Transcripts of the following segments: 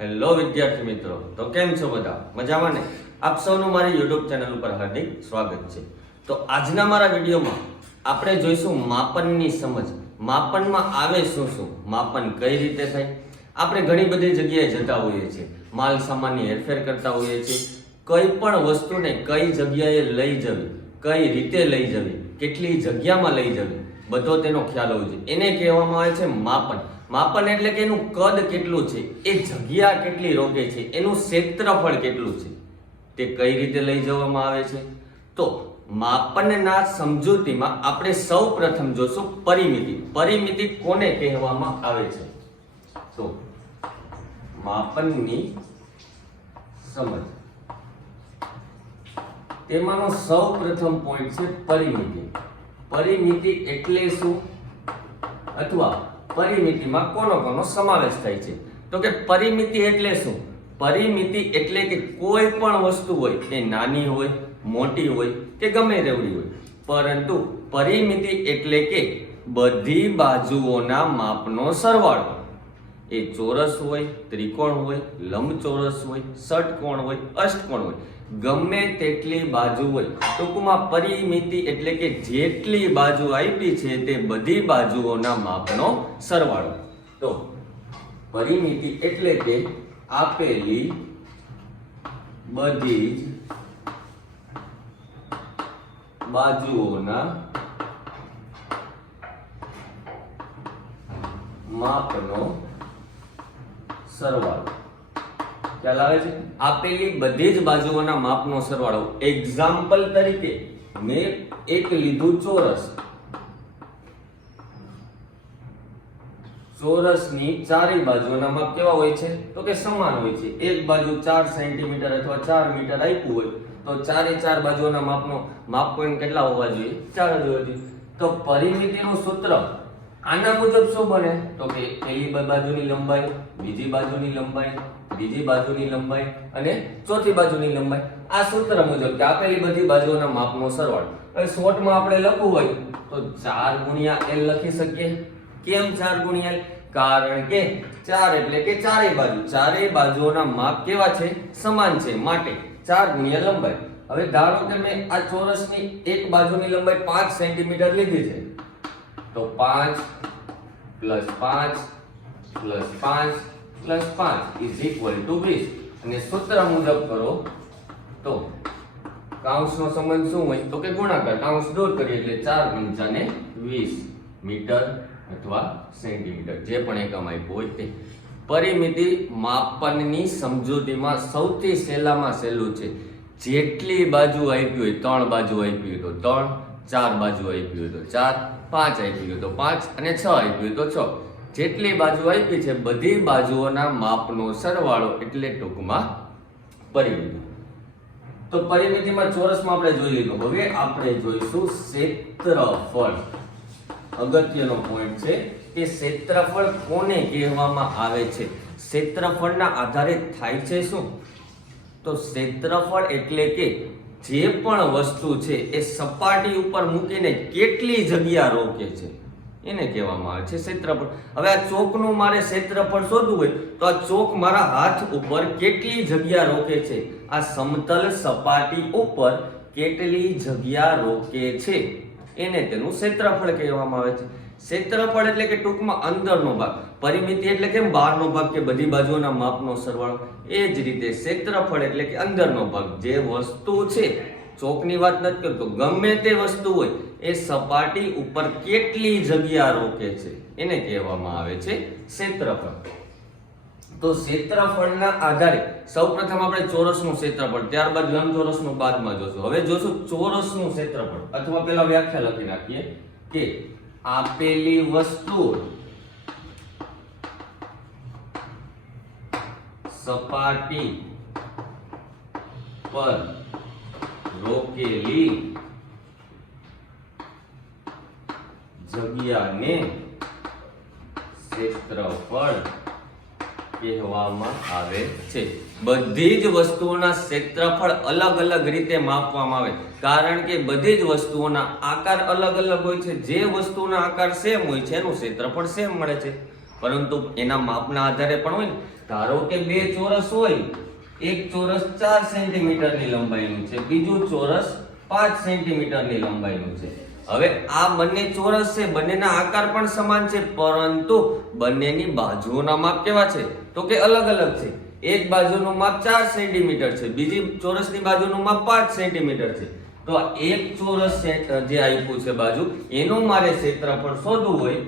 Hello વિદ્યાર્થી મિત્રો, તો કેમ છો બધા? મજામાં ને? આપ સૌનું મારી યુટ્યુબ ચેનલ ઉપર હાર્દિક સ્વાગત છે. તો આજના મારા વિડીયોમાં આપણે જોઈશું માપનની સમજ. માપનમાં આવે શું શું, માપન કઈ રીતે થાય. આપણે ઘણી બધી જગ્યાએ જતા હોઈએ છીએ, માલ સામાનની હેરફેર કરતા હોઈએ છીએ. કઈ પણ વસ્તુને કઈ જગ્યાએ લઈ જવી, કઈ રીતે લઈ જવી, કેટલી જગ્યામાં લઈ જવી, બધો તેનો ખ્યાલ હોવો જોઈએ. એને કહેવામાં આવે છે માપન. માપન એટલે કે એનું કદ કેટલું છે, એ જગ્યા કેટલી રોકે છે, એનું ક્ષેત્રફળ કેટલું છે, તે કઈ રીતે લઈ જવામાં આવે છે. તો માપનના સમજૂતીમાં આપણે સૌ પ્રથમ જોશું પરિમિતિ. પરિમિતિ કોને કહેવામાં આવે છે? તો માપનની સમજ, તેમાંનો સૌ પ્રથમ પોઈન્ટ છે પરિમિતિ. પરિમિતિ એટલે શું, અથવા પરિમિતિમાં કોનો સમાવેશ થાય છે? તો કે પરિમિતિ એટલે શું? પરિમિતિ એટલે કે કોઈ પણ વસ્તુ હોય, એ નાની હોય, મોટી હોય કે ગમે તેવડી હોય, પરંતુ પરિમિતિ એટલે કે બધી બાજુઓના માપનો સરવાળો. એ ચોરસ હોય, ત્રિકોણ હોય, લંબચોરસ હોય, ષટકોણ હોય, અષ્ટકોણ હોય, ગમે તેટલી બાજુ હોય. ટૂંકમાં પરિમિતિ એટલે કે જેટલી બાજુ આપી છે તે બધી બાજુઓના માપનો સરવાળો. તો પરિમિતિ એટલે કે આપેલી બધી જ બાજુઓના માપનો સરવાળો. ખ્યાલ આવે છે? આપેલી બધી જ બાજુઓના માપનો સરવાળો. એક્ઝામ્પલ તરીકે મેં એક લીધું ચોરસ. ચોરસની ચારે બાજુઓના માપ કેવા હોય છે? તો કે સમાન હોય છે. એક બાજુ 4 સેન્ટીમીટર અથવા 4 મીટર આપ્યું હોય તો ચારે ચાર બાજુઓના માપ પોઈન્ટ કેટલા હોવા જોઈએ? 4 જ હોવા જોઈએ. તો પરિમિતિનું સૂત્ર આના મુજબ શું બને? તો કે પહેલી બાજુની લંબાઈ, બીજી બાજુની લંબાઈ, ત્રીજી બાજુની લંબાઈ અને ચોથી બાજુની લંબાઈ. આ સૂત્ર મુજબ કે આપેલી બધી બાજુઓના માપનો સરવાળો. હવે શોર્ટમાં આપણે લખવું હોય તો 4 ગુણ્યા L લખી શકીએ. કેમ 4 ગુણ્યા L? કારણ કે 4 એટલે કે ચારેય બાજુઓના માપ કેવા છે? સમાન છે, માટે 4 ગુણ્યા લંબાઈ. હવે ધારો કે મેં આ ચોરસની એક બાજુની લંબાઈ 5 સેન્ટીમીટર લીધી છે, તો 5 + 5 + 5 + 5 = 20. અને સૂત્ર મુજબ કરો તો કૌંસનો સંબંધ શું હોય? તો કે ગુણાકાર. કૌંસ દૂર કરીએ એટલે 4 × 20 મીટર અથવા સેન્ટીમીટર, જે પણ એકમ આપ્યું હોય તે. પરિમિતિ માપનની સમજૂતીમાં સૌથી સહેલામાં સહેલું છે. જેટલી બાજુ આપી હોય, 3 બાજુ આપી હોય તો 3, 4 બાજુ આપી હોય તો 4, 5 આપી હોય તો 5 અને 6 આપી હોય તો 6. જેટલી બાજુ આપી છે બધી બાજુઓના માપનો સરવાળો એટલે ટૂંકમાં પરિમિતિ. તો પરિમિતિમાં ચોરસમાં આપણે જોઈ લીધું. હવે આપણે જોઈશું ક્ષેત્રફળ. અગત્યનો પોઈન્ટ છે કે ક્ષેત્રફળ કોને કહેવામાં આવે છે? ક્ષેત્રફળના આધારે થાય છે શું? તો ક્ષેત્રફળ એટલે કે જે પણ વસ્તુ છે એ સપાટી ઉપર મૂકીને કેટલી જગ્યા રોકે છે એને કહેવામાં આવે છે ક્ષેત્રફળ. હવે આ ચોકનું મારે ક્ષેત્રફળ શોધવું હોય તો આ ચોક મારા હાથ ઉપર કેટલી જગ્યા રોકે છે, આ સમતલ સપાટી ઉપર કેટલી જગ્યા રોકે છે, એને તેનું ક્ષેત્રફળ કહેવામાં આવે છે. ક્ષેત્રફળ એટલે કે ટૂંકમાં અંદરનો ભાગ. પરિમિતિ એટલે કે બહારનો ભાગ કે બધી બાજુઓના માપનો સરવાળો. એ જ રીતે ક્ષેત્રફળ એટલે કે અંદરનો ભાગ. જે વસ્તુ છે, ચોકની વાત નથી કરતો, ગમે તે વસ્તુ હોય એ સપાટી ઉપર કેટલી જગ્યા રોકે છે એને કહેવામાં આવે છે ક્ષેત્રફળ. તો ક્ષેત્રફળના આધારે સૌપ્રથમ આપણે ચોરસનું ક્ષેત્રફળ, ત્યારબાદ લંબચોરસનું બાદમાં જોશું. હવે જોશું ચોરસનું ક્ષેત્રફળ. અથવા પેલા વ્યાખ્યા લખી નાખીએ કે આપેલી વસ્તુ સપાટી પર રોકેલી જગ્યાને ક્ષેત્રફળ કહેવામાં આવે છે. બધી જ વસ્તુઓના ક્ષેત્રફળ અલગ અલગ રીતે માપવામાં આવે, કારણ કે બધી જ વસ્તુઓના આકાર અલગ અલગ હોય છે. જે વસ્તુના આકાર સેમ હોય છે એનું ક્ષેત્રફળ સેમ મળે છે, પરંતુ એના માપના આધારે પણ હોય ને. ધારો કે બે ચોરસ હોય, એક ચોરસ 4 સેન્ટીમીટરની લંબાઈનું છે, બીજું ચોરસ 5 સેન્ટીમીટરની લંબાઈનું છે. હવે આ બંને ચોરસ છે, બંનેના આકાર પણ સમાન છે, પરંતુ બંનેની બાજુઓના માપ કેવા છે તો કે અલગ અલગ છે. એક બાજુનું માપ 4 સેન્ટીમીટર છે, બીજી ચોરસની બાજુનું માપ 5 સેન્ટીમીટર છે. તો આ એક ચોરસ જે આપ્યું છે બાજુ, એનું મારે ક્ષેત્રફળ શોધવું હોય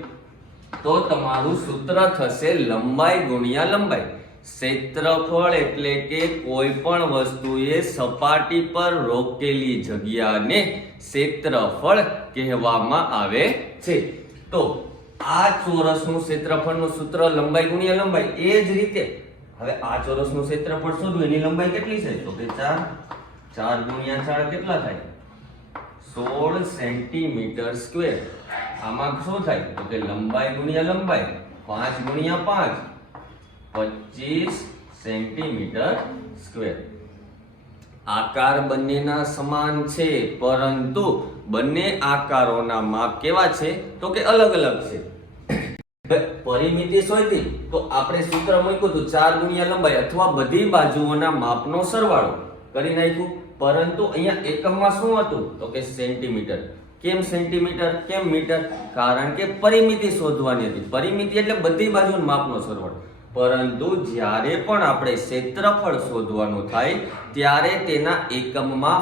તો તમારું સૂત્ર થશે લંબાઈ ગુણ્યા લંબાઈ. ક્ષેત્રફળ એટલે કે કોઈ પણ વસ્તુએ સપાટી પર રોકેલી જગ્યાને ક્ષેત્રફળ કહેવામાં આવે છે. તો આ ચોરસનું ક્ષેત્રફળનું સૂત્ર લંબાઈ ગુણ્યા લંબાઈ. એ જ રીતે હવે આ ચોરસનું ક્ષેત્રફળ શોધવું, એની લંબાઈ કેટલી છે તો કે 4 ગુણ્યા 4 કેટલા થાય 16 સેન્ટીમીટર સ્ક્વેર. આમાં શું થાય તો કે લંબાઈ ગુણ્યા લંબાઈ 5 ગુણ્યા 5 25 સેન્ટીમીટર સ્ક્વેર. આકાર બંનેના સમાન છે, પરંતુ બંને આકારોના માપ કેવા છે તો કે અલગ અલગ છે. પરિમિતિ શોધી તો આપણે સૂત્ર મૂક્યું હતું 4 ગુણ્યા લંબાઈ અથવા બધી બાજુઓના માપનો સરવાળો કરી નાખ્યું. પરંતુ અહીંયા એકમમાં શું હતું તો કે સેન્ટીમીટર. કેમ સેન્ટીમીટર, કેમ મીટર? કારણ કે પરિમિતિ શોધવાની હતી. પરિમિતિ એટલે બધી બાજુના માપનો સરવાળો. પરંતુ જ્યારે પણ આપણે ક્ષેત્રફળ શોધવાનું થાય ત્યારે તેના એકમમાં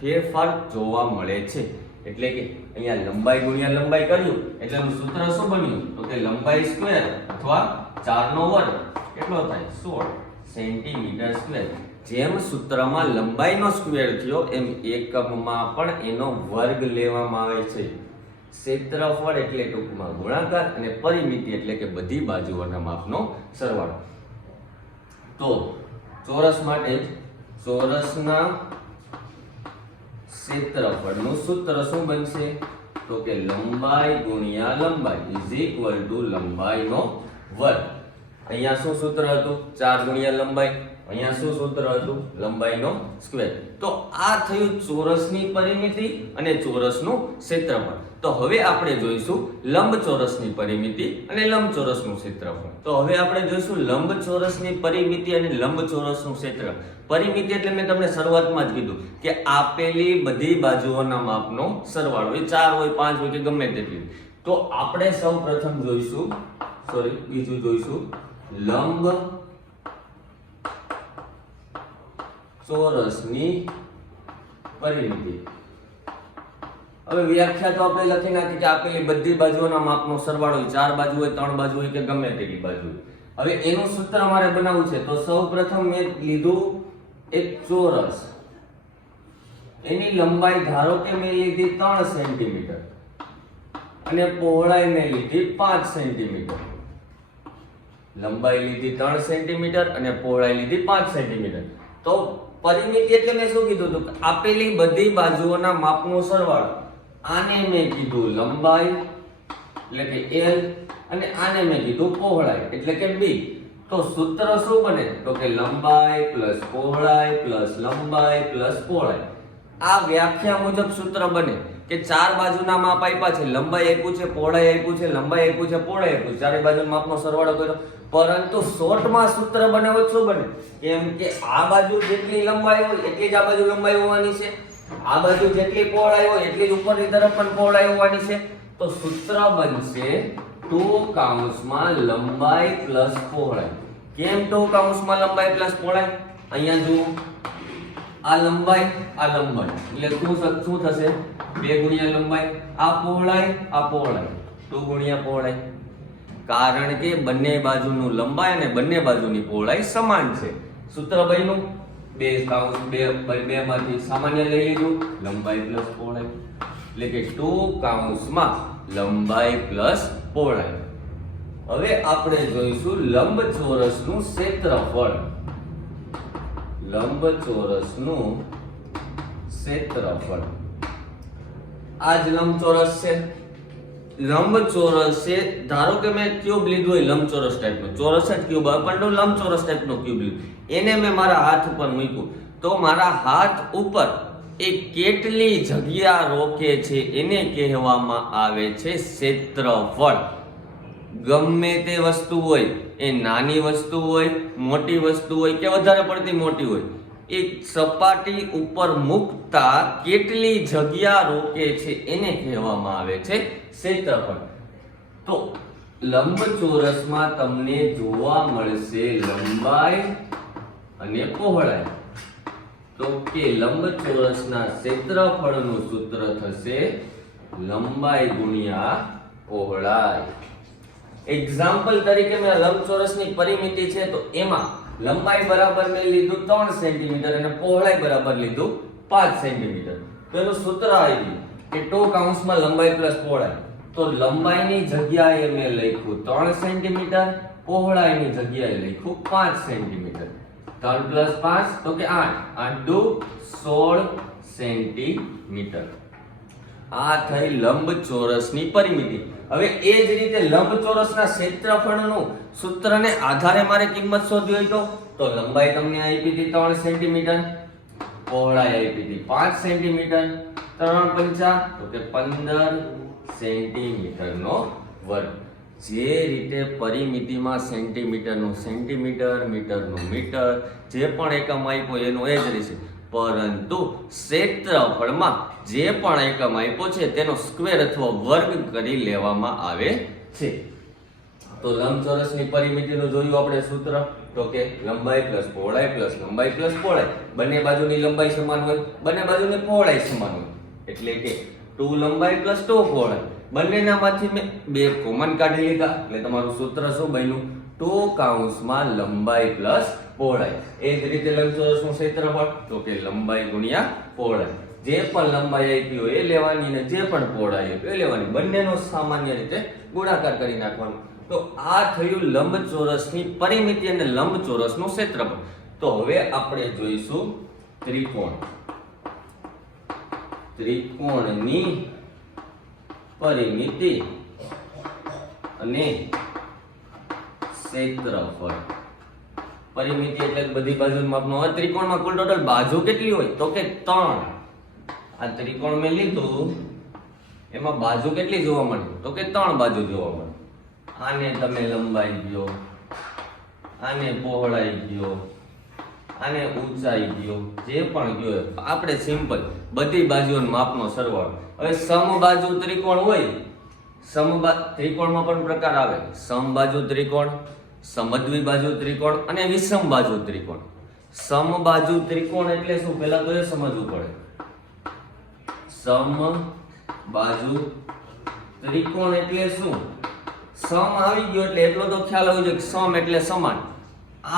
ફેરફાર જોવા મળે છે. એટલે કે અહીંયા લંબાઈ ગુણ્યા લંબાઈ કર્યું એટલે એનું સૂત્ર શું બન્યું તો કે લંબાઈ સ્ક્વેર અથવા 4 નો વર્ગ કેટલો થાય 16 સેન્ટીમીટર સ્ક્વેર. જેમ સૂત્રમાં લંબાઈનો સ્ક્વેર થયો એમ એકમમાં પણ એનો વર્ગ લેવામાં આવે છે. ક્ષેત્રફળ એટલે ટૂંકમાં ગુણાકાર અને પરિમિતિ એટલે કે બધી બાજુઓના માપનો સરવાળો. તો ચોરસ માટે ચોરસના ક્ષેત્રફળનું સૂત્ર શું બનશે તો કે લંબાઈ ગુણ્યા લંબાઈ લંબાઈનો વર્ગ. અહીંયા શું સૂત્ર હતું 4 ગુણ્યા લંબાઈ, અહીંયા શું સૂત્ર હતું લંબાઈનો સ્ક્વેર. તો આ થયું ચોરસની પરિમિતિ અને ચોરસનું ક્ષેત્રફળ. તો હવે આપણે જોઈશું લંબચોરસની પરિમિતિ અને લંબચોરસનું ક્ષેત્રફળ. તો હવે આપણે જોઈશું લંબચોરસની પરિમિતિ અને લંબચોરસનું ક્ષેત્રફળ. પરિમિતિ એટલે મેં તમને શરૂઆતમાં જ કીધું કે આપેલી બધી બાજુઓના માપનો સરવાળો, એ 4 હોય 5 હોય કે ગમે તેટલી. તો આપણે સૌપ્રથમ જોઈશું બીજું જોઈશું લંબ ચોરસની પરિમિતિ. હવે વ્યાખ્યા તો આપણે લખી નાખી કે આપેલી બધી બાજુઓના માપનો સરવાળો હોય, 4 બાજુ હોય 3 બાજુ હોય કે ગમે તેટલી બાજુ હોય. હવે એનું સૂત્ર મારે બનાવવું છે. તો સૌપ્રથમ મેં લીધું એક ચોરસ, એની લંબાઈ ધારો કે મેં લીધી 3 સેન્ટીમીટર અને પહોળાઈ મેં લીધી 5 સેન્ટીમીટર. લંબાઈ લીધી 3 સેન્ટીમીટર અને પહોળાઈ લીધી 5 સેન્ટીમીટર. તો પરિમિતિ એટલે મેં શું કીધું હતું આપેલી બધી બાજુઓના માપનો સરવાળો. આને મેં કીધું લંબાઈ એટલે કે L અને આને મેં કીધું પહોળાઈ એટલે કે B. તો સૂત્ર શું બને તો કે લંબાઈ પ્લસ પહોળાઈ પ્લસ લંબાઈ પ્લસ પહોળાઈ. આ વ્યાખ્યા મુજબ સૂત્ર બને કે 4 બાજુના માપ આપ્યા છે, લંબાઈ આપ્યું છે, પહોળાઈ આપ્યું છે, લંબાઈ આપ્યું છે, પહોળાઈ આપ્યું છે, ચારે બાજુના માપનો સરવાળો કર્યો. પરંતુ શોર્ટમાં સૂત્ર બનાવો શું બને કેમ કે આ બાજુ જેટલી લંબાઈ હોય એટલી જ આ બાજુ લંબાઈ હોવાની છે, આ બાજુ જેટલી પહોળાઈ હોય એટલી જ ઉપરની તરફ પણ પહોળાઈ હોવાની છે. તો સૂત્ર બનશે 2 કૌંસમાં લંબાઈ પ્લસ પહોળાઈ. કેમ 2 કૌંસમાં લંબાઈ પ્લસ પહોળાઈ? અહીંયા જુઓ આ લંબાઈ એટલે શું થશે 2 ગુણ્યા લંબાઈ, આ પહોળાઈ 2 ગુણ્યા પહોળાઈ. કારણ કે બંને બાજુનું લંબાઈ અને બંને બાજુની પહોળાઈ સમાન છે. સૂત્ર બન્યું 2 કૌંસ 2 માંથી સામાન્ય લઈ લીધું લંબાઈ પ્લસ પહોળાઈ એટલે કે 2 કૌંસમાં લંબાઈ પ્લસ પહોળાઈ. હવે આપણે જોઈશું લંબચોરસનું ક્ષેત્રફળ. લંબચોરસનું ક્ષેત્રફળ આ જ લંબચોરસ છે. લંબચોરસ છે, ધારો કે મેં ક્યુબ લીધું હોય લંબચોરસ ટાઈપનો, ચોરસ જ ક્યુબ પણ લંબચોરસ ટાઈપનો ક્યુબ લીધું, એને મેં મારા હાથ ઉપર મૂક્યું. તો મારા હાથ ઉપર એ કેટલી જગ્યા રોકે છે એને કહેવામાં આવે છે ક્ષેત્રફળ. ગમે તે વસ્તુ હોય, એ નાની વસ્તુ હોય, મોટી વસ્તુ હોય કે વધારે પડતી મોટી હોય, એ સપાટી ઉપર મૂકતા કેટલી જગ્યા રોકે છે એને કહેવામાં આવે છે ક્ષેત્રફળ. તો લંબચોરસમાં તમને જોવા મળશે લંબાઈ અને પહોળાઈ. તો કે લંબચોરસના ક્ષેત્રફળનું સૂત્ર થશે લંબાઈ ગુણ્યા પહોળાઈ. એક્ઝામ્પલ તરીકે મેં લંબચોરસની પરિમિતિ છે તો એમાં લંબાઈ બરાબર મેં લીધું 3 સેન્ટીમીટર અને પહોળાઈ બરાબર લીધું 5 સેન્ટીમીટર. તો એનું સૂત્ર આવ્યું કે ટો કૌંસમાં લંબાઈ પ્લસ પહોળાઈ. તો લંબાઈની જગ્યાએ મેં લખ્યું 3 સેન્ટીમીટર, પહોળાઈની જગ્યાએ લખ્યું 5 સેન્ટીમીટર. 3 પ્લસ 5 તો કે 8, 8 દુ 16 સેન્ટીમીટર. આ થઈ લંબચોરસની પરિમિતિ. હવે એ જ રીતે લંબચોરસના ક્ષેત્રફળનું સૂત્રને આધારે મારે કિંમત શોધવી હોય તો લંબાઈ તમને આપી હતી 3 સેન્ટીમીટર, પહોળાઈ આપી હતી 5 સેન્ટીમીટર, 3 પંચા તો કે 15 સેન્ટીમીટરનો વર્ગ. જે રીતે પરિમિતિમાં સેન્ટીમીટરનું સેન્ટીમીટર, મીટરનું મીટર, જે પણ એકમ આપ્યો એનો એ જ રહેશે, પરંતુ ક્ષેત્રફળમાં જે પણ એકમ આપ્યો છે તેનો સ્ક્વેર અથવા વર્ગ કરી લેવામાં આવે છે. તો લંબચોરસની પરિમિતિનું જોયું આપણે સૂત્ર, તો કે લંબાઈ પ્લસ પહોળાઈ પ્લસ લંબાઈ પ્લસ પહોળાઈ. બંને બાજુની લંબાઈ સમાન હોય, બંને બાજુની પહોળાઈ સમાન હોય, એટલે કે 2 લંબાઈ પ્લસ 2 પહોળાઈ. બંનેનામાંથી મેં 2 કોમન કાઢી લીધા, એટલે તમારું સૂત્ર શું બન્યું? 2 કૌંસમાં લંબાઈ પ્લસ પહોળાઈ. એ જ રીતે લંબચોરસનું ક્ષેત્રફળ, તો કે લંબાઈ ગુણ્યા પહોળાઈ. જે પણ લંબાઈ આપી હોય એ લેવાની ને જે પણ પહોળાઈ આપી એ લેવાની, બંનેનો સામાન્ય રીતે ગુણાકાર કરી નાખવાનો. તો આ થયું લંબચોરસની પરિમિતિ અને લંબચોરસનું ક્ષેત્રફળ. તો હવે આપણે જોઈશું ત્રિકોણ. ત્રિકોણની પરિમિતિ અને ક્ષેત્રફળ. પરિમિતિ એટલે બધી બાજુનું માપનું. હવે ત્રિકોણમાં કુલ ટોટલ બાજુ કેટલી હોય? તો કે 3. આ ત્રિકોણ મેં લીધું, એમાં બાજુ કેટલી જોવા મળે? તો કે 3 બાજુ જોવા મળે. આને તમે લંબાઈ ગયો, આને પહોળાઈ ગયો, આને ઊંચાઈ ગયો, જે પણ ગયો આપણે સિમ્પલ બધી બાજુઓના માપનો સરવાળો. હવે સમબાજુ ત્રિકોણ હોય, ત્રિકોણમાં પણ પ્રકાર આવે: સમબાજુ ત્રિકોણ, સમદ્વિબાજુ ત્રિકોણ અને વિષમબાજુ ત્રિકોણ. સમબાજુ ત્રિકોણ એટલે શું? પહેલા તો એ સમજવું પડે. સમબાજુ ત્રિકોણ એટલે શું? સમ આવી ગયો એટલે એટલો તો ખ્યાલ હોવો જોઈએ કે સમ એટલે સમાન.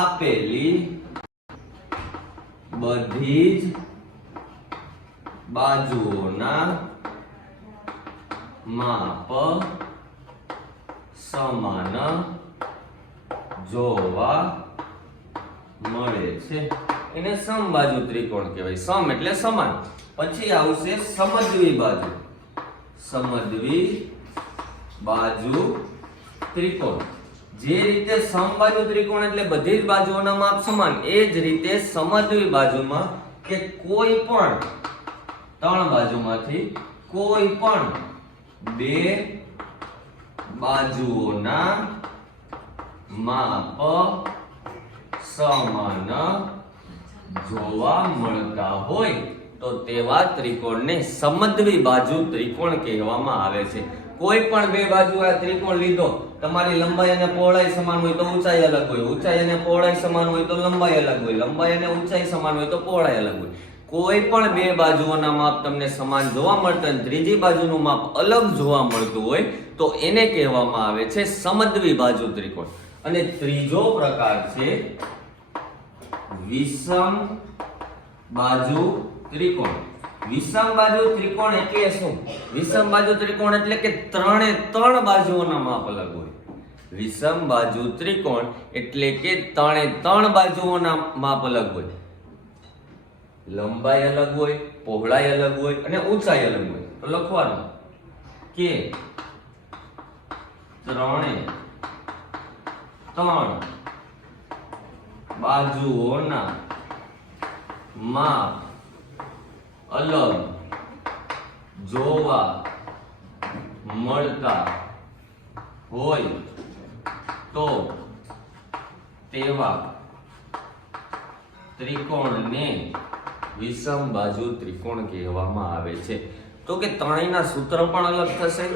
આપેલી બધી જ બાજુઓના માપ સમાન જોવા મળે છે, એને સમબાજુ ત્રિકોણ કહેવાય. સમ એટલે સમાન. પછી આવશે સમદ્વિબાજુ. સમદ્વિબાજુ ત્રિકોણ. જે રીતે સમબાજુ ત્રિકોણ એટલે બધી જ બાજુઓના માપ સમાન, એ જ રીતે સમદ્વિબાજુમાં કે કોઈ પણ 3 બાજુમાંથી કોઈ પણ 2 બાજુઓના માપ સમાન જોવા મળતા હોય તો તેવા ત્રિકોણને સમદ્વિબાજુ ત્રિકોણ કહેવામાં આવે છે. કોઈ પણ 2 બાજુ આ ત્રિકોણ લીધો, તમારી લંબાઈ અને પહોળાઈ સમાન હોય તો ઊંચાઈ અલગ હોય, ઊંચાઈ અને પહોળાઈ સમાન હોય તો લંબાઈ અલગ હોય, લંબાઈ અને ઊંચાઈ સમાન હોય તો પહોળાઈ અલગ હોય. કોઈ પણ 2 બાજુઓના માપ તમને સમાન જોવા મળતા અને ત્રીજી બાજુનું માપ અલગ જોવા મળતું હોય તો એને કહેવામાં આવે છે સમદ્વિબાજુ ત્રિકોણ. અને ત્રીજો પ્રકાર છે વિષમબાજુ ત્રિકોણ. વિષમબાજુ ત્રિકોણ એટલે શું? વિષમબાજુ ત્રિકોણ એટલે કે 3 બાજુઓના માપ અલગ હોય. વિષમબાજુ ત્રિકોણ એટલે કે 3 બાજુઓના માપ અલગ હોય, લંબાઈ અલગ હોય, પહોળાઈ અલગ હોય અને ઊંચાઈ અલગ હોય. તો લખવાનું કે 3 બાજુઓના માપ અલગ જોવા મળતા હોય તો તેવા ત્રિકોણને વિષમ બાજુ ત્રિકોણ કહેવામાં આવે છે. તો કે ત્રણેયના સૂત્ર પણ અલગ થશે.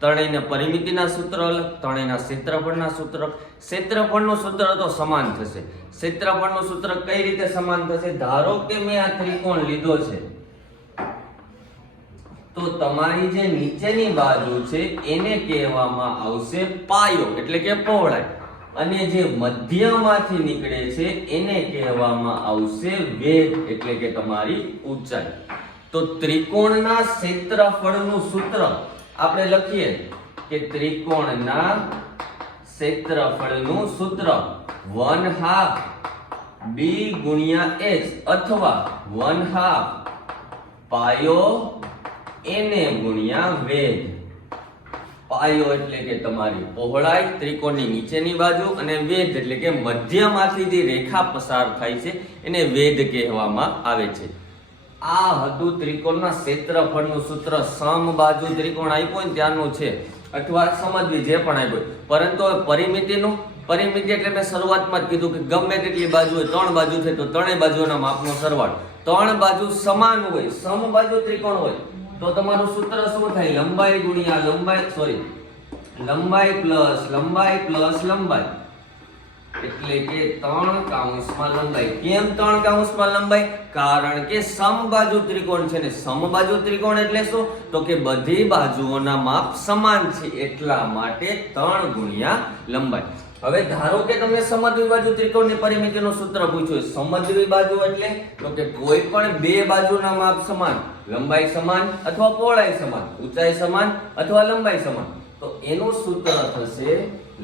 ત્રણેયના પરિમિતિના સૂત્ર અલગ, ત્રણેયના ક્ષેત્રફળના સૂત્ર. ક્ષેત્રફળનું સૂત્ર તો સમાન થશે. ક્ષેત્રફળનું સૂત્ર કઈ રીતે સમાન થશે? ધારો કે મેં આ ત્રિકોણ લીધો છે, તો તમારી જે નીચેની બાજુ છે એને કહેવામાં આવશે પાયો એટલે કે પહોળાઈ, અને જે મધ્યમાંથી નીકળે છે એને કહેવામાં આવશે વેધ એટલે કે તમારી ઊંચાઈ. તો ત્રિકોણના ક્ષેત્રફળનું સૂત્ર આપણે લખીએ કે ત્રિકોણના ક્ષેત્રફળનું સૂત્ર 1/2 b ગુણ્યા h અથવા 1/2 પાયો એને ગુણ્યા વેધ. પાયો એટલે કે તમારી પહોળાઈ ત્રિકોણની નીચેની બાજુ, અને વેધ એટલે કે મધ્યમાંથી જે રેખા પસાર થાય છે એને વેધ કહેવામાં આવે છે. આ હતું ત્રિકોણના ક્ષેત્રફળનું સૂત્ર. સમબાજુ ત્રિકોણ આપ્યો ને ત્યારનું છે, અથવા સમજવી જે પણ આપ્યો. પરંતુ હવે પરિમિતિનું, પરિમિતિ એટલે મેં શરૂઆતમાં જ કીધું કે ગમે તેટલી બાજુ હોય, 3 બાજુ છે તો ત્રણેય બાજુના માપનો સરવાળો. 3 બાજુ સમાન હોય, સમબાજુ ત્રિકોણ હોય તો તમારું સૂત્ર શું થાય? લંબાઈ ગુણ્યા લંબાઈ, લંબાઈ પ્લસ લંબાઈ પ્લસ લંબાઈ એટલે કે 3 કૌંસમાં લંબાઈ. કેમ 3 કૌંસમાં લંબાઈ? કારણ કે સમબાજુ ત્રિકોણ છે ને સમબાજુ ત્રિકોણ એટલે શું? તો કે બધી બાજુઓના માપ સમાન છે, એટલા માટે 3 ગુણ્યા લંબાઈ. હવે ધારો કે તમને સમદ્વિ બાજુ ત્રિકોણની પરિમિતિનું સૂત્ર પૂછ્યું. સમદ્વિ બાજુ એટલે તો કે કોઈ પણ બે બાજુના માપ સમાન, લંબાઈ સમાન અથવા પહોળાઈ સમાન, ઊંચાઈ સમાન અથવા લંબાઈ સમાન, તો એનું સૂત્ર થશે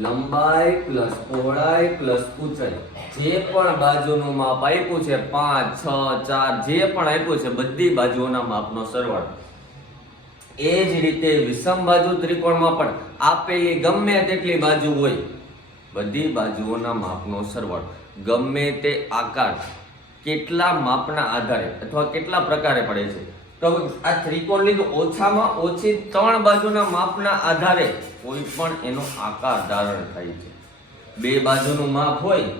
લંબાઈ પ્લસ પહોળાઈ પ્લસ ઊંચાઈ. જે પણ બાજુનું માપ આપ્યું છે 5, 6, 4 જે પણ આપ્યું છે બધી બાજુઓના માપનો સરવાળો. એ જ રીતે વિષમ બાજુ ત્રિકોણમાં પણ આપેલી ગમે તેટલી બાજુ હોય, બધી બાજુઓના માપનો સરવાળો. ગમે તે આકાર કેટલા માપના આધારે અથવા કેટલા પ્રકારે પડે છે, તો આ ત્રિકોણ લીધું, ઓછામાં ઓછી 3 બાજુના માપના આધારે કોઈ પણ એનો આકાર ધારણ થાય છે. બે બાજુનું માપ હોય,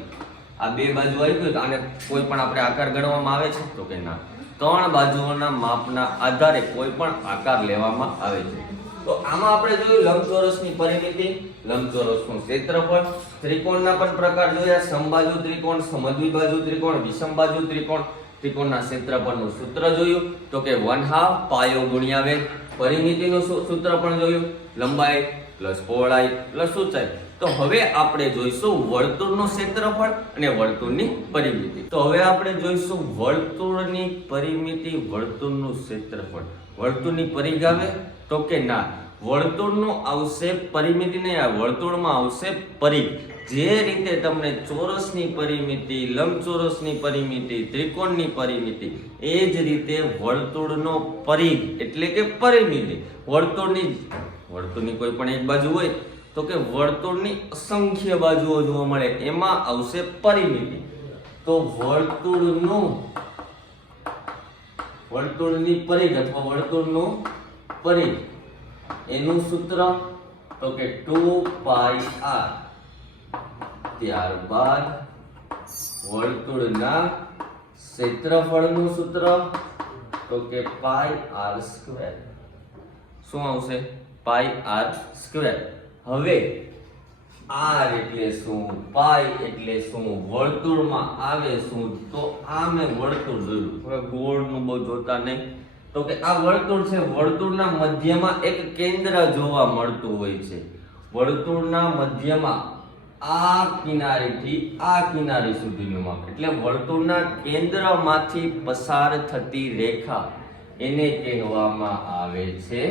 આ બે બાજુ આવી ગયું, આને કોઈ પણ આપણે આકાર ગણવામાં આવે છે તો કે ના. 3 બાજુઓના માપના આધારે કોઈ પણ આકાર લેવામાં આવે છે. તો આમાં આપણે જોયું લંબચોરસની પરિમિતિ, લંબચોરસનું ક્ષેત્રફળ, ત્રિકોણના પણ પ્રકાર જોયા, સમબાજુ ત્રિકોણ, સમદ્વિબાજુ ત્રિકોણ, વિષમબાજુ ત્રિકોણ, ત્રિકોણના ક્ષેત્રફળનું સૂત્ર જોયું તો કે 1/2 પાયો ગુણ્યા વેધ. પરિમિતિનું સૂત્ર પણ જોયું, લંબાઈ પ્લસ પહોળાઈ પ્લસ ઊંચાઈ. તો હવે આપણે જોઈશું વર્તુળનું ક્ષેત્રફળ અને વર્તુળની પરિમિતિ. તો હવે આપણે જોઈશું વર્તુળની પરિમિતિ, વર્તુળનું ક્ષેત્રફળ. વર્તુળની પરિઘ આવે તો કે ના, વર્તુળનું આવશે પરિમિતિ નહીં, આ વર્તુળમાં આવશે પરિઘ. જે રીતે તમને ચોરસની પરિમિતિ, લંબચોરસની પરિમિતિ, ત્રિકોણની પરિમિતિ, એ જ રીતે વર્તુળનો પરિઘ એટલે કે પરિમિતિ. વર્તુળની કોઈ પણ એક બાજુ હોય તો કે વર્તુળની અસંખ્ય બાજુઓ જોવા મળે, એમાં આવશે પરિમિતિ. તો વર્તુળની પરિઘ અથવા વર્તુળનું પરિઘ એનું સૂત્ર તો કે 2πr. ત્યારબાદ વર્તુળના ક્ષેત્રફળનું સૂત્ર તો કે πr². શું આવશે? πr². હવે r એટલે શું, પાઈ એટલે શું, વર્તુળમાં આવે શું, તો આ મેં વર્તુળ જોયું. હવે ગોળનું બહુ જોતા નહીં. તો કે આ વર્તુળ છે, વર્તુળના મધ્યમાં એક કેન્દ્ર જોવા મળતું હોય છે. વર્તુળના મધ્યમાં આ કિનારીથી આ કિનારી સુધીનું માપ એટલે વર્તુળના કેન્દ્રમાંથી પસાર થતી રેખા એને કહેવામાં આવે છે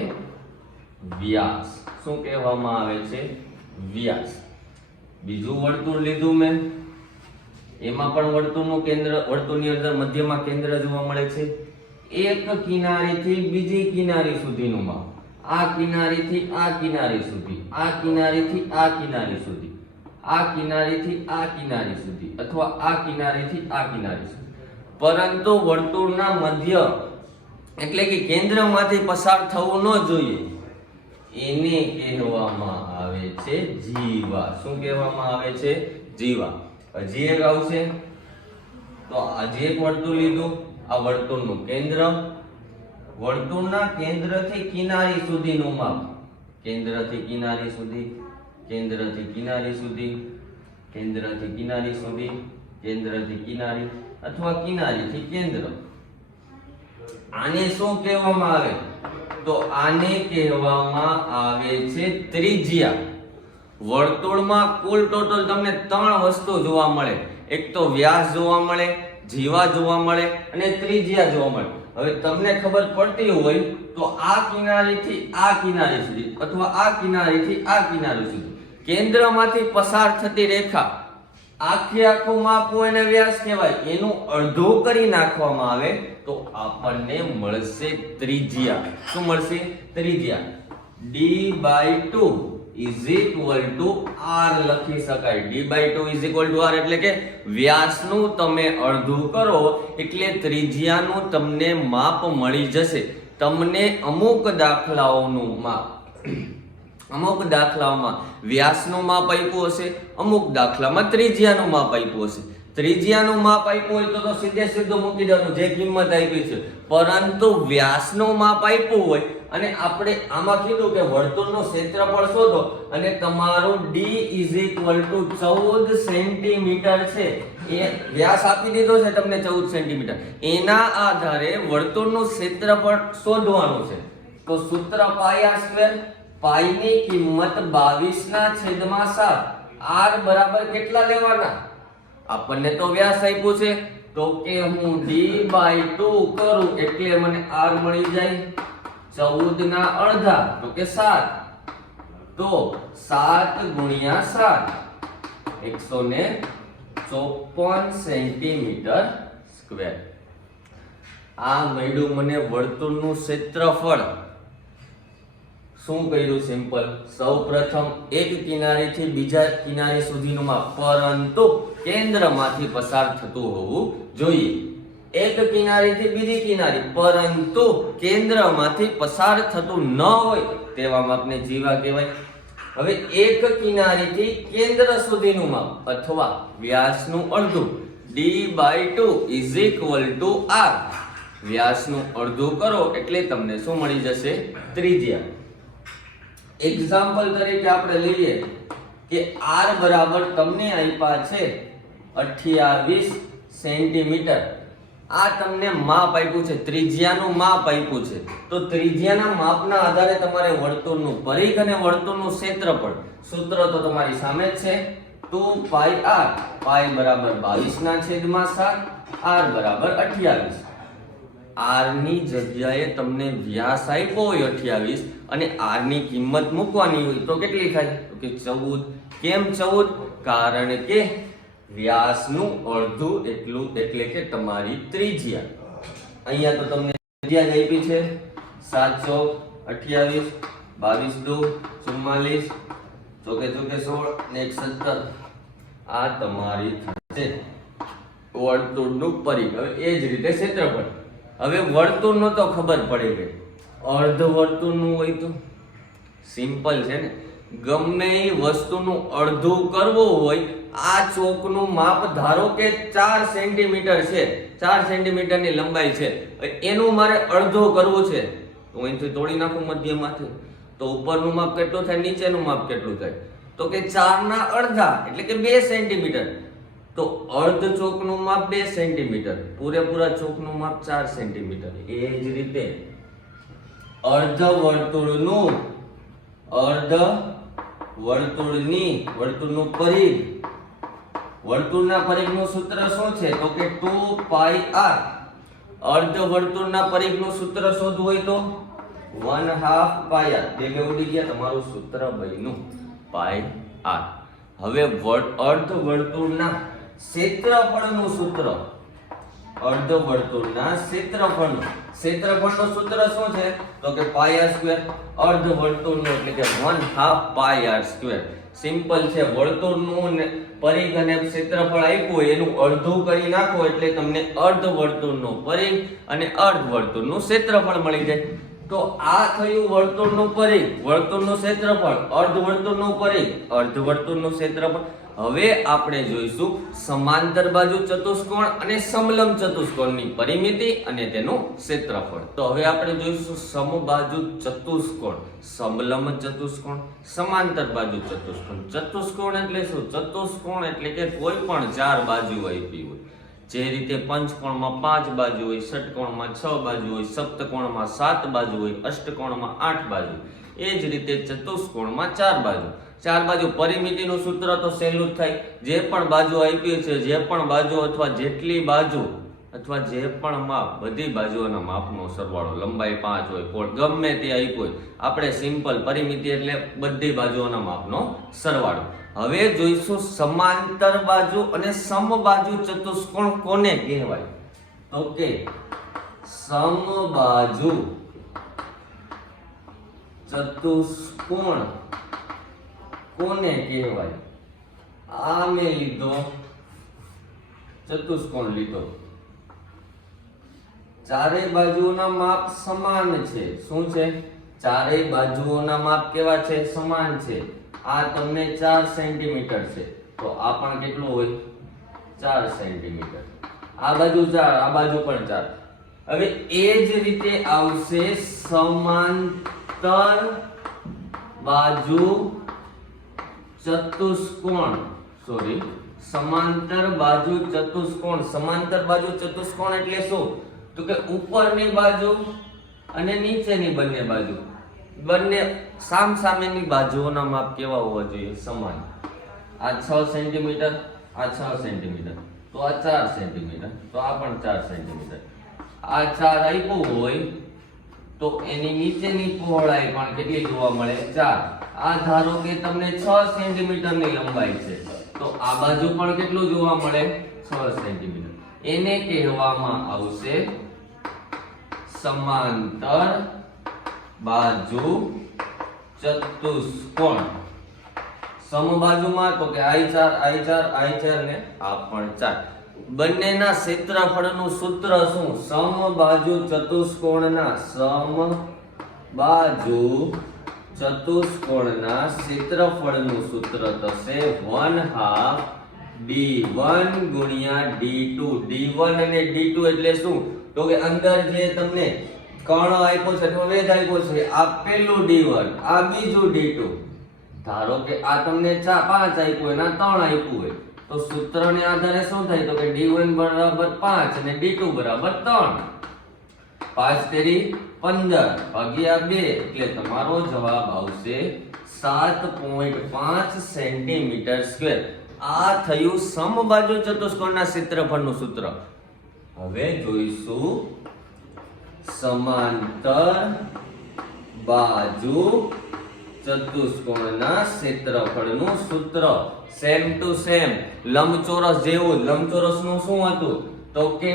વ્યાસ. શું કહેવામાં આવે છે? વ્યાસ. બીજું વર્તુળ લીધું મેં, એમાં પણ વર્તુળનું કેન્દ્ર, વર્તુળની અંદર મધ્યમાં કેન્દ્ર જોવા મળે છે. એક કિનારીથી બીજી કિનારી સુધીનું માપ, આ કિનારીથી આ કિનારી સુધી, આ કિનારીથી આ કિનારી સુધી, આ કિનારીથી આ કિનારી સુધી, અથવા આ કિનારીથી આ કિનારી સુધી. પરંતુ વર્તુળના મધ્ય એટલે કે કેન્દ્રમાંથી પસાર થવું ન જોઈએ, એને કહેવામાં આવે આવે છે જીવા. શું કહેવામાં આવે છે? જીવા. હજી એક આવશે તો આજે એક વર્તુળ લીધું, આ વર્તુળનું કેન્દ્ર, વર્તુળના કેન્દ્રથી કિનારી સુધીનું માપ, કેન્દ્રથી કિનારી સુધી, કેન્દ્રથી કિનારી સુધી, કેન્દ્રથી કિનારી સુધી, કેન્દ્રથી કિનારી અથવા કિનારીથી કેન્દ્ર. આને શું કહેવામાં આવે? તો આને કહેવામાં આવે છે ત્રિજ્યા. વર્તુળમાં કુલ ટોટલ તમને 3 વસ્તુ જોવા મળે. એક તો વ્યાસ જોવા મળે, જીવા જોવા મળે અને ત્રિજ્યા જોવા મળે. હવે તમને ખબર પડતી હોય તો આ કિનારીથી આ કિનારી સુધી અથવા આ કિનારીથી આ કિનારી સુધી કેન્દ્રમાંથી પસાર થતી રેખા આખે આખું માપ હોય ને વ્યાસ કહેવાય, એનું અડધું કરી નાખવામાં આવે તો આપણને મળશે ત્રિજ્યા. શું મળશે? ત્રિજ્યા. d/2 r લખી શકાય. d/2 r એટલે કે વ્યાસનું તમે અડધું કરો એટલે ત્રિજ્યાનું તમને માપ મળી જશે. તમને અમુક દાખલાઓનું માપ, અમુક દાખલાઓમાં વ્યાસનું માપ આપ્યું હશે, અમુક દાખલામાં ત્રિજ્યાનું માપ આપ્યું હશે. ત્રિજ્યાનું માપ આપ્યું હોય તો સીધે સીધું મૂકી દેવાનું જે કિંમત આપી છે. પરંતુ વ્યાસનું માપ આપ્યું હોય અને આપણે આમાં કીધું કે વર્તુળનું ક્ષેત્રફળ શોધો અને તમારું d = 14 સેન્ટીમીટર છે, એ વ્યાસ આપી દીધો છે તમને 14 સેન્ટીમીટર, એના આધારે વર્તુળનું ક્ષેત્રફળ શોધવાનું છે. તો સૂત્ર πr², પાઈની કિંમત 22/7, r બરાબર કેટલા લેવાના? આપણને તો વ્યાસ આપ્યું છે તો કે હું d/2 કરું એટલે મને r મળી જાય 14/2 તો કે 7. તો 7 × 7 154 સેન્ટીમીટર સ્ક્વેર. આ મળ્યું મને વર્તુળનું ક્ષેત્રફળ. શું કર્યું? સિમ્પલ. સૌપ્રથમ એક કિનારીથી બીજા કિનારી સુધીનું માપ, પરંતુ કેન્દ્રમાંથી પસાર થતું હોવું જોઈએ. એક કિનારીથી બીજી કિનારી પરંતુ કેન્દ્રમાંથી પસાર થતું ન હોય તેવા માપને જીવા કહેવાય. હવે એક કિનારીથી કેન્દ્ર સુધીનું માપ અથવા વ્યાસનું અડધું d/2 r, વ્યાસનું અડધું કરો એટલે તમને શું મળી જશે? ત્રિજ્યા. એક્ઝામ્પલ તરીકે આપણે લઈએ કે r બરાબર તમને આપ્યા છે 28 સેન્ટીમીટર. આ તમને માપ આપ્યું છે, ત્રિજ્યાનું માપ આપ્યું છે. તો ત્રિજ્યાના માપના આધારે તમારે વર્તુળનું પરિઘ અને વર્તુળનું ક્ષેત્રફળ, સૂત્ર તો તમારી સામે જ છે, 2πr, પાઈ બરાબર 22/7, r બરાબર 28. r ની જગ્યાએ તમને વ્યાસ આપ્યો હોય 28 અને r ની કિંમત મૂકવાની હોય તો કેટલી થાય? તો કે 14. કેમ 14? કારણ કે વ્યાસનું અડધું એટલું એટલે કે તમારી ત્રિજ્યા. અહીંયા તો તમને ત્રિજ્યા જ આપી છે 7 ચોક 28, 22 દુ 44, ચોકે ચોકે 16 ને 17. આ તમારી થશે વર્તુળનું પરિઘ. હવે એ જ રીતે ક્ષેત્રફળ. હવે વર્તુળનું તો ખબર પડી ગઈ, અર્ધ વર્તુળનું હોય તો સિમ્પલ છે ને. ગમે એ વસ્તુનું અડધું કરવું હોય, આ ચોકનું માપ ધારો કે 4 સેન્ટીમીટર છે, 4 સેન્ટીમીટરની લંબાઈ છે, એનું મારે અડધું કરવું છે તો અહીંથી તોડી નાખું મધ્યમાંથી. તો ઉપરનું માપ કેટલું થાય, નીચેનું માપ કેટલું થાય? તો કે 4 ના અડધા એટલે કે 2 સેન્ટીમીટર. તો અર્ધ ચોકનું માપ 2 સેન્ટીમીટર, પૂરેપૂરા ચોકનું માપ 4 સેન્ટીમીટર. એ જ રીતે અર્ધ વર્તુળનું પરિઘ, વર્તુળના પરિઘનું સૂત્ર શું છે? તો કે 2πr. અર્ધ વર્તુળના પરિઘનું સૂત્ર શોધવું હોય તો 1/2πr. બે ઉડી ગયા, તમારું સૂત્ર બન્યું πr. હવે અર્ધ વર્તુળના ક્ષેત્રફળનું સૂત્ર, અર્ધ વર્તુળના ક્ષેત્રફળનું સૂત્ર શું છે? તો કે πr². અર્ધ વર્તુળનું એટલે કે 1/2πr². સિમ્પલ છે. વર્તુળનું પરિઘ અને ક્ષેત્રફળ આપ્યું એનું અડધું કરી નાખો એટલે તમને અર્ધ વર્તુળનું પરિઘ અને અર્ધ વર્તુળનું ક્ષેત્રફળ મળી જાય. તો આ થયું વર્તુળનું પરિઘ, વર્તુળનું ક્ષેત્રફળ, અર્ધવર્તુળનું પરિઘ, અર્ધવર્તુળનું ક્ષેત્રફળ. હવે આપણે જોઈશું સમાંતર બાજુ ચતુષ્કોણ અને સમલંબ ચતુષ્કોણની પરિમિતિ અને તેનું ક્ષેત્રફળ. તો હવે આપણે જોઈશું સમબાજુ ચતુષ્કોણ, સમલંબ ચતુષ્કોણ, સમાંતર બાજુ ચતુષ્કોણ. ચતુષ્કોણ એટલે શું? ચતુષ્કોણ એટલે કે કોઈ પણ ચાર બાજુ આપી હોય. જે રીતે પંચકોણમાં 5 બાજુ હોય, ષટકોણમાં 6 બાજુ હોય, સપ્તકોણમાં 7 બાજુ હોય, અષ્ટકોણમાં 8 બાજુ, એ જ રીતે ચતુષ્કોણમાં 4 બાજુ. 4 બાજુ પરિમિતિનું સૂત્ર તો સહેલું જ થાય. જે પણ બાજુ આપી છે, જે પણ બાજુ અથવા જેટલી બાજુ અથવા જે પણ માપ, બધી બાજુઓના માપનો સરવાળો, લંબાઈ 5 હોય, કોણ ગમે તે આપ્યું હોય, આપણે સિમ્પલ પરિમિતિ એટલે બધી બાજુઓના માપનો સરવાળો. હવે જોઈશું સમાંતર બાજુ અને સમબાજુ ચતુષ્કોણ કોને કહેવાય? તો કે સમબાજુ ચતુષ્કોણ કોને કહેવાય? આ મેં લીધો ચતુષ્કોણ લીધો, ચારે બાજુઓના માપ સમાન છે. શું છે? ચારે બાજુઓના માપ કેવા છે? સમાન છે. આ તમને 4 સેન્ટીમીટર છે, તો આ પણ કેટલું હોય? 4 સેન્ટીમીટર. આ બાજુ 4, આ બાજુ પણ 4. હવે એ જ રીતે આવશે સમાંતર બાજુ ચતુષ્કોણ, સમાંતર બાજુ ચતુષ્કોણ. સમાંતર બાજુ ચતુષ્કોણ એટલે શું? તો કે ઉપરની બાજુ અને નીચેની બંને બાજુ, બંને સામસામેની બાજુઓના માપ કેવા હોવા જોઈએ? સમાન. આ 6 સેન્ટીમીટર, આ 6 સેન્ટીમીટર, તો આ 4 સેન્ટીમીટર, તો આ પણ 4 સેન્ટીમીટર. આ 4 આપ્યું હોય તો એની નીચેની પહોળાઈ પણ કેટલી જોવા મળે? 4. આ ધારો કે તમને 6 સેન્ટીમીટરની લંબાઈ છે, તો આ બાજુ પણ કેટલું જોવા મળે? 6 સેન્ટીમીટર. એને કહેવામાં આવશે સમાંતર બાજુ ચતુષ્કોણ. સમબાજુમાં તો કે I4 I4 I4 ને આ પણ 4. બંનેના ક્ષેત્રફળનું સૂત્ર શું? સમબાજુ ચતુષ્કોણના સમબાજુ ચતુષ્કોણના ક્ષેત્રફળનું સૂત્ર થશે 1/2 d1 ગુણ્યા d2. d1 અને d2 એટલે શું? તો કે અંદર જે તમને કર્ણ આપ્યો છે અથવા વેધ આપ્યો છે, આ પહેલું d1, આ બીજું d2. ધારો કે આ તમને 5 આપ્યું હોય અને 3 આપ્યું હોય, તો સૂત્રને આધારે શું થાય? તો કે d1 બરાબર 5 અને d2 બરાબર 3. 5 તેરી 15 ભાગ્યા 2 એટલે તમારો જવાબ આવશે 7.5 સેન્ટીમીટર સ્ક્વેર. આ થયું સમબાજુ ચતુષ્કોણના ક્ષેત્રફળનું સૂત્ર. હવે જોઈશું સમાંતર બાજુ ચતુષ્કોણના ક્ષેત્રફળનું સૂત્ર. સેમ ટુ સેમ, લંબચોરસ જેવું. લંબચોરસનું શું હતું? તો કે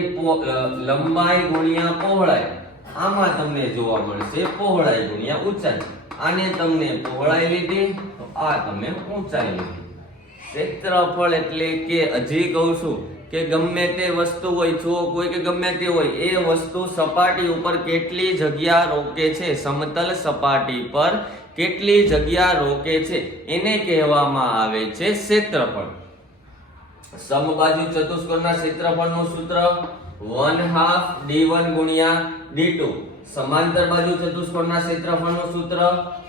લંબાઈ ગુણ્યા પહોળાઈ. આમાં તમને જોવા મળશે પહોળાઈ ગુણ્યા ઊંચાઈ. આને તમને પહોળાઈ લીધી, તો આ તમે ઊંચાઈ લીધી. ક્ષેત્રફળ એટલે કે હજી કહું છું કે ગમે તે વસ્તુ હોય, ચોક હોય કે ગમે તે હોય, એ વસ્તુ સપાટી ઉપર કેટલી જગ્યા રોકે છે, સમતલ સપાટી પર કેટલી જગ્યા રોકે છે, એને કહેવામાં આવે છે ક્ષેત્રફળ. સમબાજુ ચતુષ્કોણના ક્ષેત્રફળનું સૂત્ર 1/2 d1 ગુણ્યા d2. સમાંતર બાજુ ચતુષ્કોણના ક્ષેત્રફળનું સૂત્ર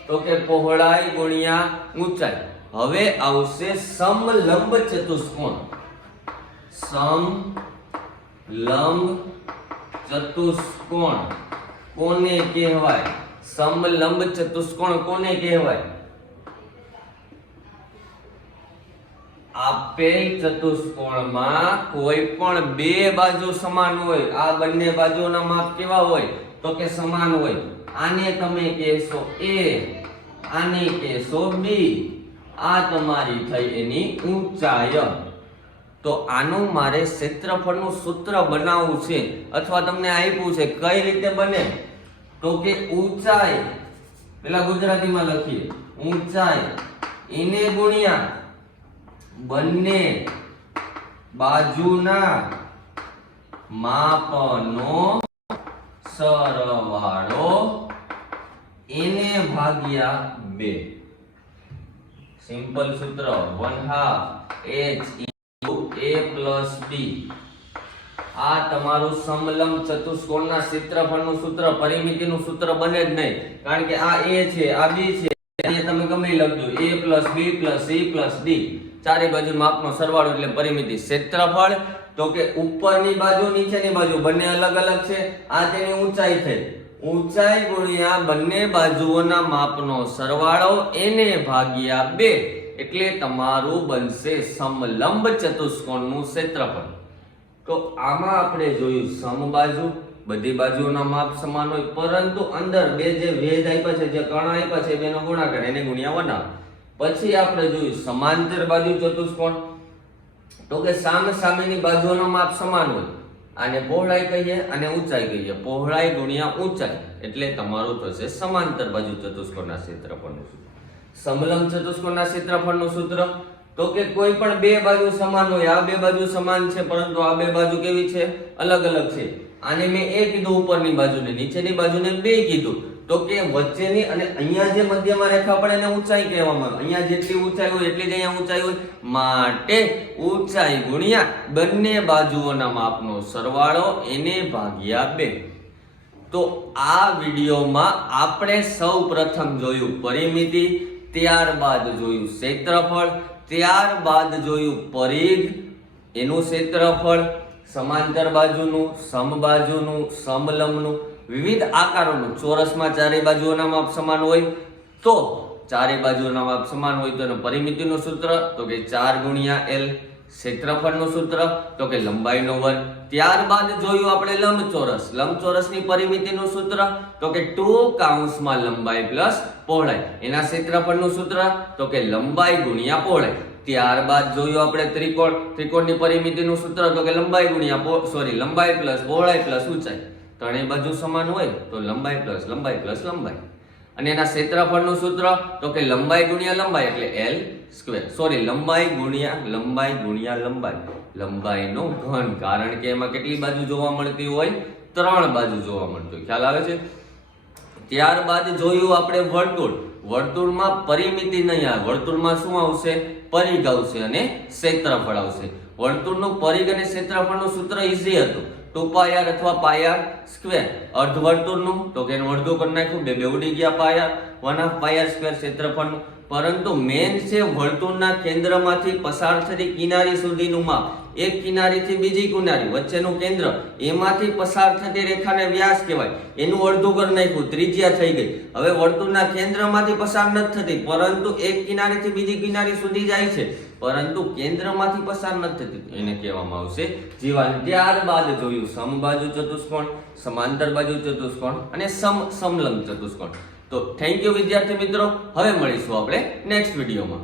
તો કે પહોળાઈ ગુણ્યા ઊંચાઈ. હવે આવશે સમલંબ ચતુષ્કોણ. સમલંબ ચતુષ્કોણ કોને કહેવાય? સમલંબ ચતુષ્કોણ કોને કહેવાય? આપેલ ચતુષ્કોણમાં કોઈ પણ બે બાજુ સમાન હોય. આ બંને બાજુઓના માપ કેવા હોય? તો કે સમાન હોય. આને તમે કહેશો A, આને કહેશો B. આ તમારી થઈ એની ઊંચાઈ. તો આનું મારે ક્ષેત્રફળનું સૂત્ર બનાવવું છે અથવા તમને આપ્યું છે, કઈ રીતે બને? તો કે ઊંચાઈ, પેલા ગુજરાતીમાં લખીએ, ઊંચાઈ એને ગુણ્યા બંને બાજુના માપનો સરવાળો એને ભાગ્યા 2. સિમ્પલ સૂત્ર 1/2 h a plus b. આ તમારું સમલંબ ચતુષ્કોણના ક્ષેત્રફળનું સૂત્ર, પરિમિતિનું સૂત્ર બને જ નહીં, કારણ કે આ a છે, આ b છે, અહીંયા તમે ગમે લખજો a plus b plus c plus d, ચારે બાજુ માપનો સરવાળો એટલે પરિમિતિ. ક્ષેત્રફળ તો કે ઉપરની બાજુ નીચેની બાજુ બંને અલગ અલગ છે, આ તેની ઊંચાઈ થઈ, ઊંચાઈ ગુણ્યા બંને બાજુઓના માપનો સરવાળો એને ભાગ્યા 2 એટલે તમારું બનશે સમલંબ ચતુષ્કોણનું ક્ષેત્રફળ. તો આમાં આપણે જોયું સમબાજુ, બધી બાજુઓના માપ સમાન હોય, પરંતુ અંદર બે જે વેધ આપ્યા છે, જે કર્ણ આપ્યા છે, બેનો ગુણાકાર એને ગુણ્યા 1. પછી આપણે જોયું સમાંતર બાજુ ચતુષ્કોણ, તો કે સામે સામેની બાજુઓના માપ સમાન હોય, આને પહોળાઈ કહીએ અને ઊંચાઈ કહીએ, પહોળાઈ ગુણ્યા ઊંચાઈ એટલે તમારું થશે સમાંતર બાજુ ચતુષ્કોણના ક્ષેત્રફળનું સૂત્ર. સમલંબ ચતુષ્કોણના ક્ષેત્રફળનું સૂત્ર તો કે કોઈ પણ બે બાજુ સમાન હોય, આ બે બાજુ સમાન છે પરંતુ આ બે બાજુ કેવી છે, અલગ અલગ છે. આને મેં a કીધું ઉપરની બાજુને, નીચેની બાજુને 2 કીધું, તો કે વચ્ચેની અને અહીંયા જે મધ્યમાં રેખા પડે એને ઊંચાઈ કહેવામાં આવે. અહીંયા જેટલી ઊંચાઈ હોય એટલી જ અહીંયા ઊંચાઈ હોય, માટે ઊંચાઈ ગુણ્યા બંને બાજુઓના માપનો સરવાળો એને ભાગ્યા 2. તો આ વિડીયોમાં આપણે સૌ પ્રથમ જોયું પરિમિતિ, ત્યારબાદ જોયું ક્ષેત્રફળ, ત્યારબાદ જોયું પરિઘ, એનું ક્ષેત્રફળ, સમાંતર બાજુનું, સમબાજુનું, સમલંબનું, વિવિધ આકારોનું. ચોરસમાં ચારે બાજુઓના માપ સમાન હોય તો ચારે બાજુઓના માપ સમાન હોય તો એનું પરિમિતિનું સૂત્ર તો કે 4 ગુણ્યા l, ક્ષેત્રફળનું સૂત્ર તો કે લંબાઈનો વર્ગ. ત્યારબાદ જોયું આપણે લંબચોરસ, લંબચોરસની પરિમિતિનું સૂત્ર તો કે 2 કૌંસમાં લંબાઈ પ્લસ પહોળાઈ, એના ક્ષેત્રફળનું સૂત્ર તો કે લંબાઈ ગુણ્યા પહોળાઈ. ત્યારબાદ જોયું આપણે ત્રિકોણ, ત્રિકોણની પરિમિતિનું સૂત્ર તો કે લંબાઈ ગુણ્યા લંબાઈ પ્લસ પહોળાઈ પ્લસ ઊંચાઈ, ત્રણેય બાજુ સમાન હોય તો લંબાઈ પ્લસ લંબાઈ. અને એના ક્ષેત્રફળનું સૂત્ર તો કે લંબાઈ ગુણ્યા લંબાઈ એટલે l સ્ક્વેર, લંબાઈ ગુણ્યા લંબાઈ, લંબાઈનો ઘન, કારણ કે એમાં કેટલી બાજુ જોવા મળતી હોય, 3 બાજુ જોવા મળતી હોય, ખ્યાલ આવે છે. ત્યારબાદ જોયું આપણે વર્તુળ, વર્તુળમાં પરિમિતિ નહીં આવે, વર્તુળમાં શું આવશે, પરિઘ આવશે અને ક્ષેત્રફળ આવશે. વર્તુળનું પરિઘ અને ક્ષેત્રફળનું સૂત્ર ઈઝી હતું, 2πr અથવા πr સ્ક્વેર. અર્ધવર્તુળનું તો કે એનું અડધું કરી નાખ્યું, બે ઉડી ગયા πr, 1/2πr સ્ક્વેર ક્ષેત્રફળનું. પરંતુ મેન છે વર્તુળના કેન્દ્રમાંથી પસાર થતી કિનારી સુધીનું માપ, એક કિનારીથી બીજી કિનારી વચ્ચેનું કેન્દ્ર, એમાંથી પસાર થતી રેખાને વ્યાસ કહેવાય, એનું અડધું કરી નાખ્યું, ત્રિજ્યા થઈ ગઈ. હવે વર્તુળના કેન્દ્રમાંથી પસાર નથી થતી, પરંતુ એક કિનારીથી બીજી કિનારી સુધી જાય છે, પરંતુ કેન્દ્રમાંથી પસાર નથી થતી, એને કહેવામાં આવશે જીવાંત. ત્યારબાદ જોયું સમબાજુ ચતુષ્કોણ, સમાંતર બાજુ ચતુષ્કોણ અને સમલંબ ચતુષ્કોણ. તો થેન્ક યુ વિદ્યાર્થી મિત્રો, હવે મળીશું આપણે નેક્સ્ટ વિડીયોમાં.